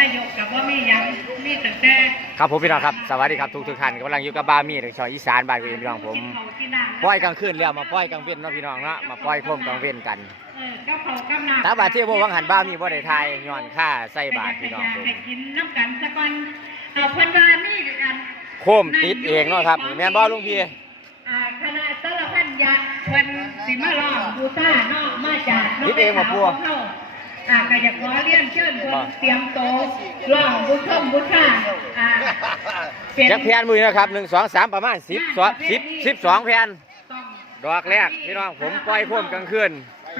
นายกกับว่ามีหยังมีแต่แต่ครับผมพี่น้องครับสวัสดีครับทุกทุกๆท่านกำลังอยู่กับบามีหรือชาวอีสานบ้านเวียนพี่น้องผมปล่อยกลางคืนแล้วมาปล่อยกลางเว้นเนาะพี่น้องเนาะมาปล่อยโคมกลางเว้นกันเออเจ้าเขากำลังถ้าบาดเที่ยววังหันบ้ามีบ่ได้ทายย้อนค่าใส่บาทพี่น้องผมให้กินน้ำกันสักวันเอาเพิ่นว่ามีกันโคมติดเองเนาะครับนี่แม่นบ่ลุงพี่อ่าคณะสารพันยะเพิ่นสิมาลองบูชาเนาะมาจากติดเองบ่ปัวเฮา อ่าก็อยากขอเรียนเชิญเพิ่นเตรียมโตะลองบูชมบูชาอ่าเป็นจักแผ่นมือนะครับหนึ่งสองสามประมาณสิบสองสิบสิบสองแผ่นต้องดอกแรกพี่น้องผมปล่อยโคมกลางคืน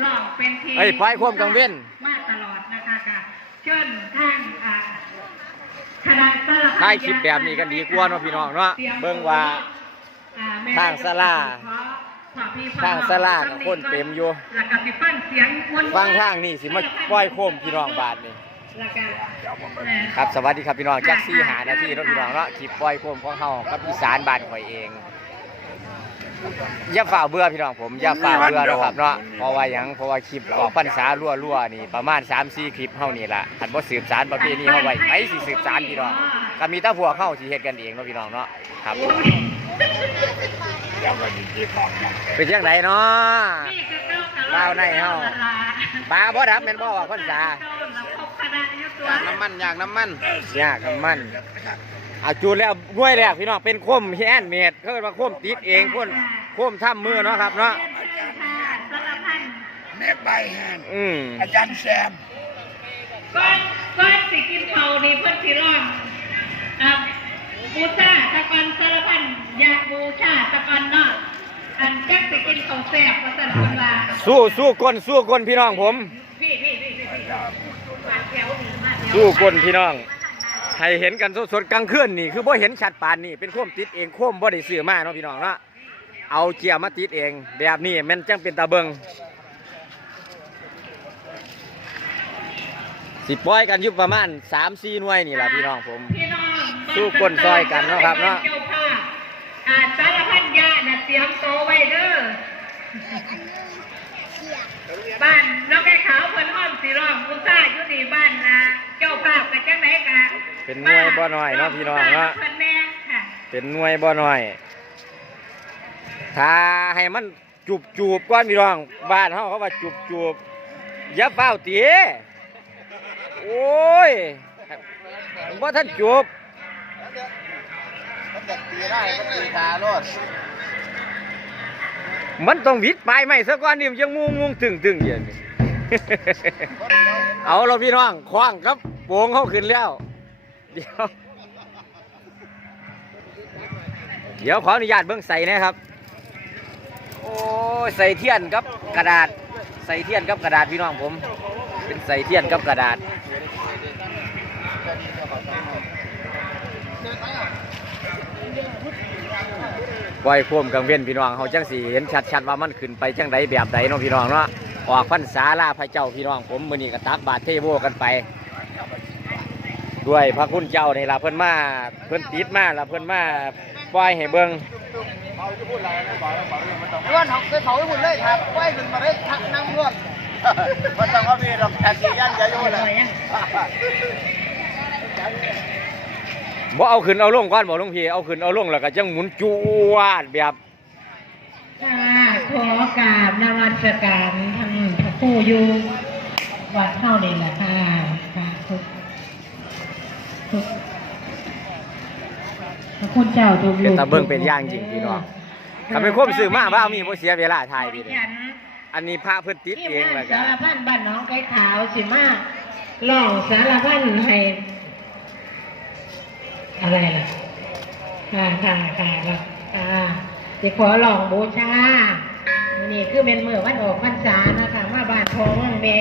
ลองเป็นทีเอ้ยปล่อยโคมกลางเว้นมาตลอดนะคะกะเชิญทางอ่าคณะสารพันถ่ายคลิปแบบนี้กันดีกว่าเนาะพี่น้องเนาะเบิ่งว่าอ่แม่ทางศาลาขอพี่ ทางศาลากับคนเต็มอยู่แล้วก็สิฟังเสียงมวลฟังทางนี่สิมาปล่อยโคมพี่น้องบาทนี่แล้วก็เอ่อครับสวัสดีครับพี่น้องจักซี่หานาทีเนาะพี่น้องเนาะคลิปปล่อยโคมของเฮากับอีสานบ้านข่อยเองอย่าฝ่าเบื่อพี่น้องผมอย่าฝ่าเบื่อนะครับเนาะเพราะว่าหยังเพราะว่าคลิปออกพรรษารั่วๆนี่ประมาณ3-4คลิปเฮานี่ล่ะคันบ่สืบสารประเพณีเฮาไว้ไปสิสืบสารพี่น้องก็มีแต่พวกเฮาสิเฮ็ดกันเองเนาะพี่น้องเนาะครับ เป็นจังไดเนาะนี่คือเก้ากับเล่าในเฮาปลาบ่ดับแม่นบ่ออกพรรษาเก้าแล้วครบคณะอยู่ตัวน้ำมันอยากน้ำมันอยากน้ำมันเอาจูดแล้วง่วยแรกพี่น้องเป็นโคมแฮนด์เมดเขาเรียกว่าโคมติดเองโคมโคมทำมือเนาะครับเนาะสารพันแม่ใบแฮนอืมอาจารย์แซมก้อนก้อนสิกินเผานี่เพิ่นสิร้องอ่า บูชาตะกอนสารพันอยากบูชาตะกอนเนาะอันจักสิกินข้าวแซ่บว่าซั่นเพิ่นว่าสู้สู้ก้นสู้ก้นพี่น้องผม พี่พี่พี่พี่พี่มาแถวนี่มาแถวสู้ก้นพี่น้องให้เห็นกันสดๆกลางคืนนี่คือบ่เห็นชัดปานนี่เป็นโคมติดเองโคมบ่ได้ซื้อมาเนาะพี่น้องเนาะเอาเจียมาติดเองแบบนี้แมันจังเป็นตาเบิงสิปล่อยกันอยู่ประมาณ3-4หน่วยนี่ล่ะพี่น้องผมพี่น้อง สู้คนซอยกันเนาะครับเนาะจ้ภพอ่าสารพันยาน่ะเตรียมโตวไว้เด้อบ้านน้องแก่ขาวเพิ่นห้อมสิร้องบูชาอยู่นี่บ้านนะเจ้าภาพก็จังได๋กะเป็นหน่วยบ่น้อยเนาะพี่น้องเนาะเพิ่นแม่ค่ะเป็นหน่วยบ่น้อยถ้าให้มันจูบจูบๆก้อนพี่น้อง บ้านเฮาเขาว่าจูบจูบๆอย่าเฝ้าวตีโอ้ยบ่ท่านจูบ มันจะตีได้มันตีขาโลดมันต้องวิดปลายไม้ซะก่อนนี่มันยังงูงูตึงตึงๆอยู่นี่เอาเราพี่น้องคว้างครับโป่งเขาขึ้นแล้ว เดี๋ยว เดี๋ยวขออนุญาตเบิ่งใส่นะครับ โอ้ยใส่เทียนกับกระดาษ ใส่เทียนกับกระดาษพี่น้องผม เป็นใส่เทียนกับกระดาษ ปล่อยโคมกังเวียนพี่น้องเขาจังสีเห็นชัดๆว่ามันขึ้นไปจังใดแบบใดเนาะพี่น้องเนาะออกพรรษาลาพระเจ้าพี่น้องผมมื้อนี้ก็ตักบาตรเทโวกันไป ด้วยพระคุณเจ้านี่ล่ะเพิ่นมาเพิ่นติดมาล่ะเพิ่นมาปล่อยให้เบิ่งล้วนเขาเคยเขาไปหมดเลยครับไหวขึ้นมาได้ทักนั่งล้วนมันต้องเขามีดอกแท็กซี่ยันยาโยเลย บ่เอาขึ้นเอาลงก่อนบ่หลวงพี่เอาขึ้นเอาลงแล้วก็จังหมุนจวดแบบค่ะขอกราบนมัสการทั้งพระผู้อยู่วัดเท่านี่แหละค่ะค่ะทุกทุกพระคุณเจ้าทุกเป็นตาเบิ่งเป็นอย่างจริงพี่น้องถ้าเป็นความซื้อมาบ่เอามีบ่เสียเวลาถ่ายดิพี่เด้ฉันอันนี้พระเพิ่นติดเองแล้วก็สารพันบ้านน้องไก่ขาวสิมาลองสารพันให้ อะไรล่ะค่ะค่ะค่ะค่ะค่ะจะขอลองบูชามื้อนี่คือเป็นมือวันออกพรรษานะคะมาบ้านทองแม่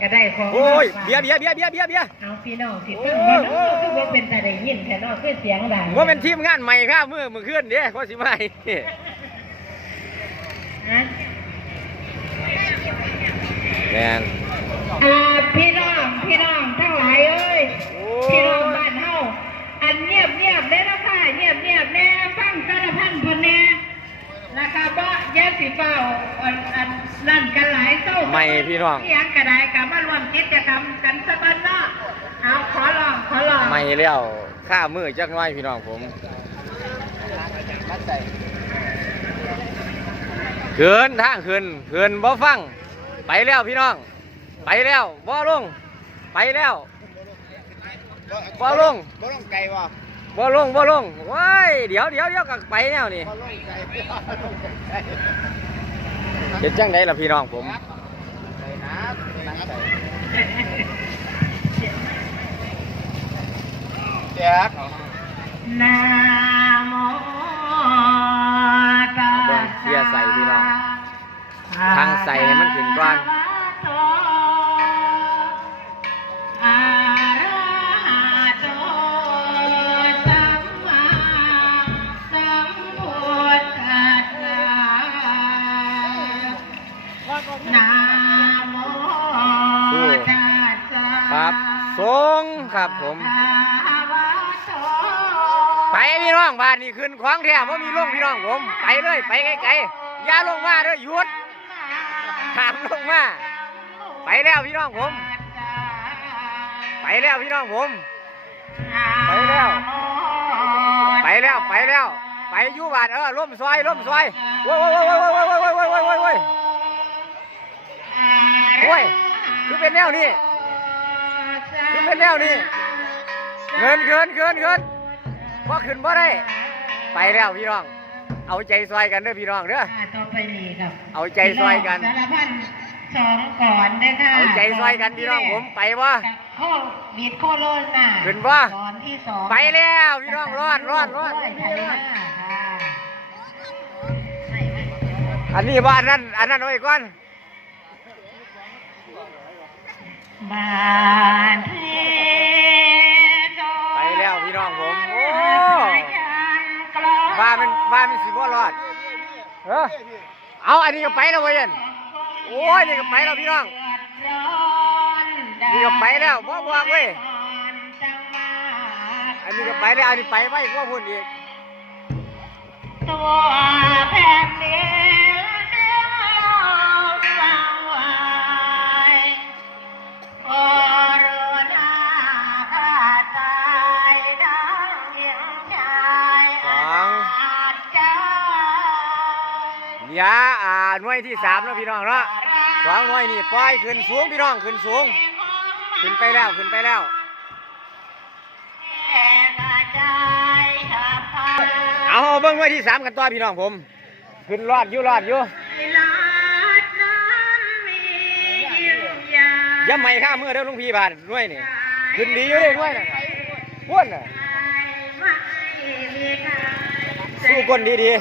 ก็ได้ของโอ้ยมาฝากเบียร์เบียร์เบียร์เบียร์เบียร์เบียร์เอาพี่น้องสิฟังบ่เนาะคือว่าเป็นแต่ได้ยินแต่เนาะคือเสียงดังว่าเป็นทีมงานใหม่ครับมือมือขึ้นเด้ขอสิมาให้ฮะแม่นอ่าพี่น้องพี่น้องทั้งหลายเอ้ย โอ้ พี่น้องบ้านเฮาอันเงียบเงียบได้แล้วค่ะเงียบเงียบแน่ฟังสารพันเพิ่นแน่นะคะบ่ แย่สิเฝ้าอันอันนั่นกันหลายเศร้าไม่พี่น้อง เสียงกระไดก็มารวมกิจกรรมกันสักวันเนาะเอาขอให้แล้วข้ามือจักหน้อยพี่น้องผมมัดใส่เขินทางเขินเขินบ่ฟัง ไปแล้วพี่น้อง ไปแล้วบ่ลง ไปแล้วบ่ลงบ่ลงไก่วะ บ่ลงบ่ลงว้ายเดี๋ยวเดี๋ยวเดี๋ยวก็ไปแนวนี่บ่ลงไก่บ่ลงไก่เฮ็ดจังไดล่ะพี่น้องผมใส่น้ำน้ำใส่แจ๊กนะโมตัสเบิ่งเสียใส่พี่น้องทางใส่ให้มันขึ้นก่อน ครับผม ไปพี่น้องบ้านนี้ขึ้นขวางแท้บ่มีลงพี่น้องผม ไปเลยไปไกลๆอย่าลงมาเด้อหยุดห้ามลงมา ไปแล้วพี่น้องผม ไปแล้วพี่น้องผม ไปแล้ว ไปแล้วไปแล้ว ไปอยู่บ้านเออล่มซอยล่มซอยโว้ยโว้ยโว้ยโว้ยโว้ยโว้ยโว้ยโว้ยโว้ยโว้ยคือเป็นแนวนี้ เป็นแนวนี้เงินเงินเงินเงินบ่ขึ้นบ่ได้ ไปแล้วพี่น้อง เอาใจซอยกันเด้อพี่น้องเด้ออ่าต่อไปนี้ครับเอาใจซอยกันสารพันสองก่อนเด้อค่ะเอาใจซอยกันพี่น้องผมไปบ่โคบีดโคโลนน่ะขึ้นบ่ก่อนที่สองไปแล้วพี่น้องรอดรอดรอดไปค่ะค่ะใช่ไหมอันนี้บ้านนั้นอันนั้นเอาไว้ก่อน บ้านเทโไปแล้วพี่น้องผม โอ้ว่ามันว่ามันสิบ่รอดเออเอาอันนี้ก็ไปแล้วเว้ยเย็นโอ้ยนี่ก็ไปแล้วพี่น้องนี่ก็ไปแล้วบ่บอกเว้ยอันนี้ก็ไปแล้วอันนี้ไปไว้ก็พุ่นอีกตัวแผ่นดิน หน่วยที่สามแล้วพี่น้องเนาะสองหน่วยนี่ปล่อยขึ้นสูงพี่น้องขึ้นสูง ขึ้นไปแล้วขึ้นไปแล้วแก่กระจายขับพาเอาเบิ่งหน่วยที่สามกันต่อพี่น้องผม ขึ้นรอดอยู่รอดอยู่ลาดนั้นมียิ่งใหญ่อย่าไม่ข้ามือเด้อลุงพี่บานหน่วยนี่ขึ้นดีอยู่เลยหน่วยน่ะพุ่นน่ะสู้ก้นดี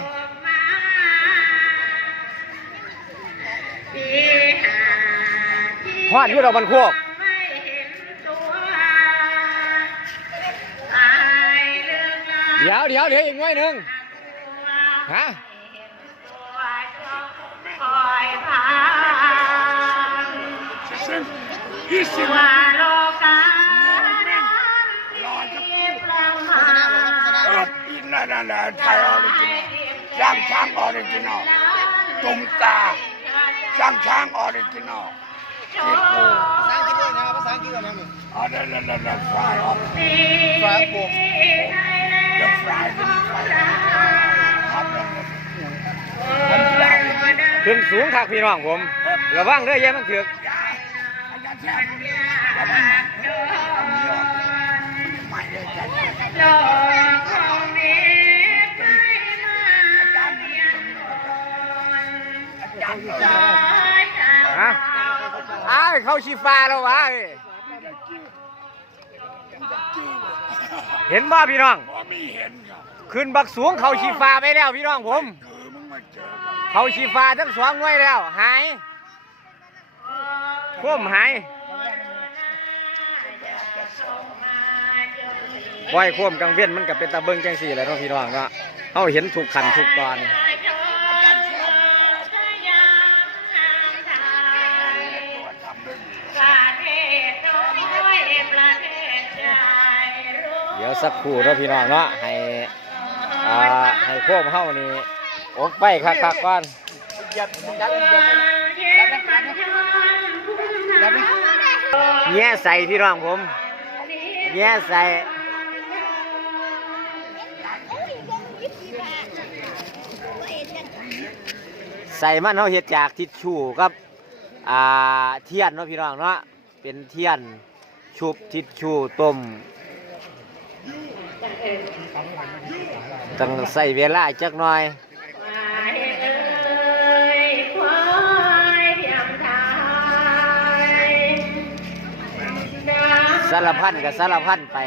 ฮอดอยู่ดอกมันโคกเดี๋ยวเดี๋ยวเดี๋ยวอีกหน่วยหนึ่งฮะอยพานว่าโลกาที่ประมาอินนั่นน่ะไทยออริจินอลช้างช้างออริจินอลตุ้มตาช้างช้างออริจินอล ษาอังกฤษด้วยนะครับภาษาอังกฤษด้วยนะมึง Oh, no, no, no, no, fry off. Fry up, boy. The fry, the fry. ขึ้นสูงคักพี่น้องผมระวังเด้อแย่มันเถือกโล เข้าชีฟ้าแล้ววะเอ้ยเห็นบ่พี่น้องพอมีเห็นครับขึ้นบักสูงเขาชีฟ้าไปแล้วพี่น้องผมคือมึงมาเจอกันเขาชีฟ้าทั้งสองหน่วยแล้ว หายคว่มหายบ่อยคว่มกังเวียนมันก็เป็นตะเบิงจังสี่แหล้วเนาะพี่น้องเนาะเขาเห็นทุกขันทุกตอน สักครู่นะพี่น้องเนาะให้ให้ควกเข้านี่อกไปคักๆก่อนแย่ใส่พี่น้องผมแย่ใส่ใส่มันเขาเห็ดจากทิชชู่ครับอ่าเทียนเนาะพี่น้องเนาะเป็นเทียนชุบทิชชู่ต้ม ต้องใส่เวลาจักหน่อยควายเอ้ยควายเทียมทายสารพันกับสารพันไป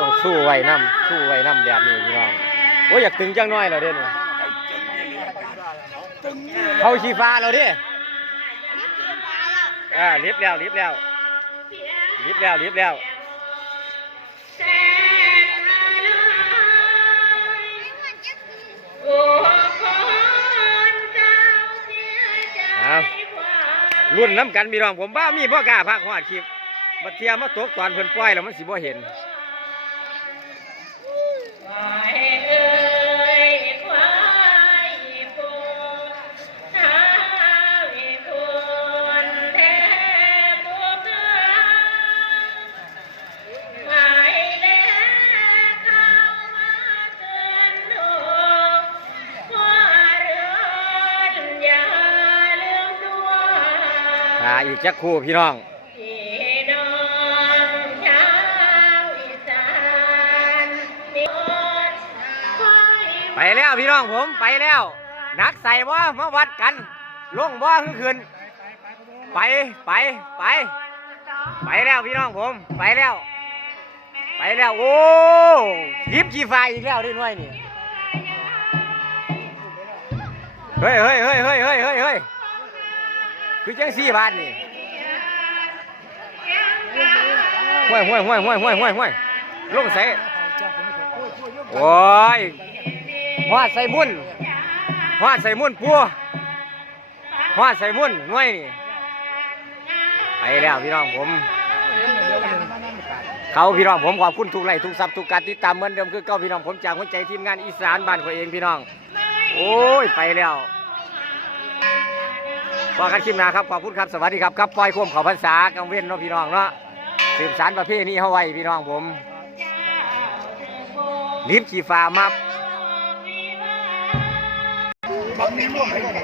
ต้องสู้ไว้น้ำสู้ไว้น้ำแบบนี้พี่น้อง โอ้ยอยากตึงจังน้อยแล้วเด่นเขาชีฟ้าแล้วดิอ่าลิฟต์แล้วลิฟต์แล้วลิฟต์แล้วลิฟต์แล้วรุ่นน้ำกันพี่น้องผมบ้ามีพ่อกล้าพักหอดคลิปมาเทียมมาตกตอนเพิ่นปล่อยแล้วมันสิบ่เห็น จักคู่พี่น้องไปแล้วพี่น้องผมไปแล้ว นักใส่บ่มาวัดกันลงบ่ขึ้นขึ้นไปไปไป ไปแล้วพี่น้องผมไปแล้ว ไปแล้วโอ้ยิบขี้ฟ้าอีกแล้วดิหน่วยนี่เฮ้ยเฮ้ยเฮ้ยเฮ้ยเฮ้ยเฮ้ยเฮ้ยคือจังสี่บาทนี่ ห้วยห้วยห้วยห้วยห้วยห้วยห้วยลงใส่โอ้ยหอดใส่มุ่นหอดใส่มุ่นปัวหอดใส่มุ่นหน่วยนี่ไปแล้วพี่น้องผม เขาพี่น้องผมขอบคุณทุกไลค์ทุกซับทุกการติดตามเหมือนเดิมคือเก้าพี่น้องผมจากหัวใจทีมงานอีสานบ้านของเองพี่น้อง โอ้ยไปแล้วพอกันคลิปหน้าครับขอบคุณครับสวัสดีครับครับปล่อยโคมเขาพรรษากลางเว้นเนาะพี่น้องเนาะ สืบสารประเพณีเฮาไว้พี่น้องผมลิ้นขี่ฟ้ามับบางนี้ร่วมให้กัน